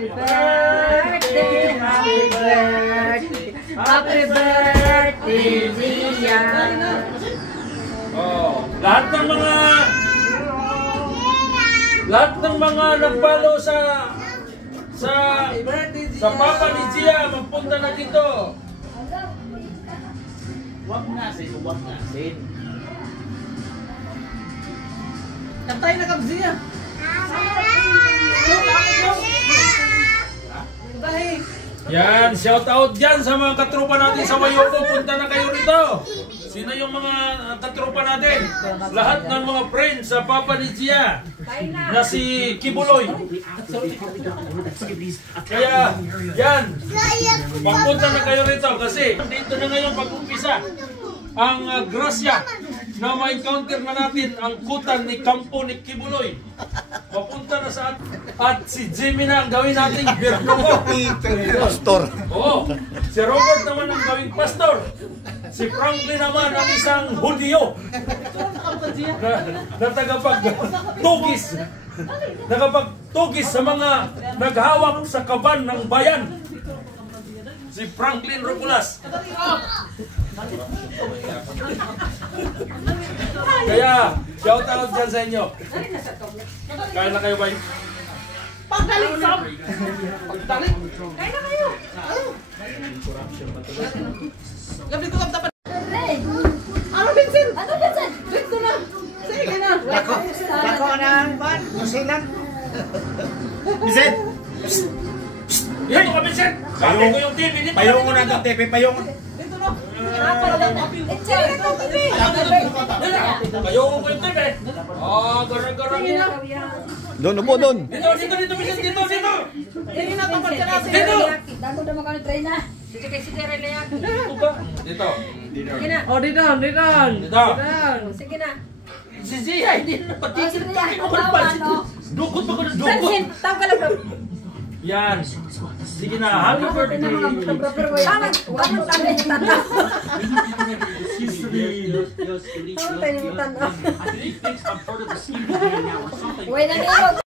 Happy birthday, happy birthday, happy birthday, Gian. Oh, lahat ng mga nagpalo sa Papa ni Gia, magpunta na dito. Wag na sin. Kantay na kabziya. Yan, shout out dyan sa mga katropa natin sa Mayoko. Punta na kayo rito. Sino yung mga katropa natin? Lahat ng mga friends sa Papa ni Gia na si Kibuloy. Kaya, yan. Pagpunta na kayo rito kasi dito na ngayon pag-umpisa ang grasya na ma-encounter na natin ang kutan ni Kampo ni Kibuloy. Papunta na sa at si Jimmy na ang gawin nating birnogo. Pastor. Oo. Si Robert naman ang gawing pastor. Si Franklin naman ang isang Hudyo. Na tagapagtugis. Nakapagtugis sa mga naghawak sa kaban ng bayan. Si Franklin Ropulas. Kaya, shout out dyan sa inyo. Kain na kayo ba? Pagdalik sa... Pagdalik. Kain na kayo. Gabi ko kang tapat. Ano, Vincent? Ano, Vincent? Dito na. Sige na. Dako na ban, musilan. Vincent. Dito ka, Vincent! Bago ko yung TV dito! Payong mo na ng TV, payong. Dito na. Cherry ito, baby. Kayo ko yung TV! Ah, garang-garang! Doon, upo doon. Dito, Vincent! Dito! Hindi na tapos ka na. Dito! Dago naman kami train na. Dito kay si Cherry Leak. Dito ba? Dito! Sige na. Oh, dito. Dito! Sige na. Si Zia, hindi na pati! Si Leak, tawa, no? Dukot ba ko na dukot? Vincent, tawa ka lang. Yan! Sige na, happy birthday! Tama, wala mo tayo yung tanda. Tama tayo yung tanda. Uy, nangyayot.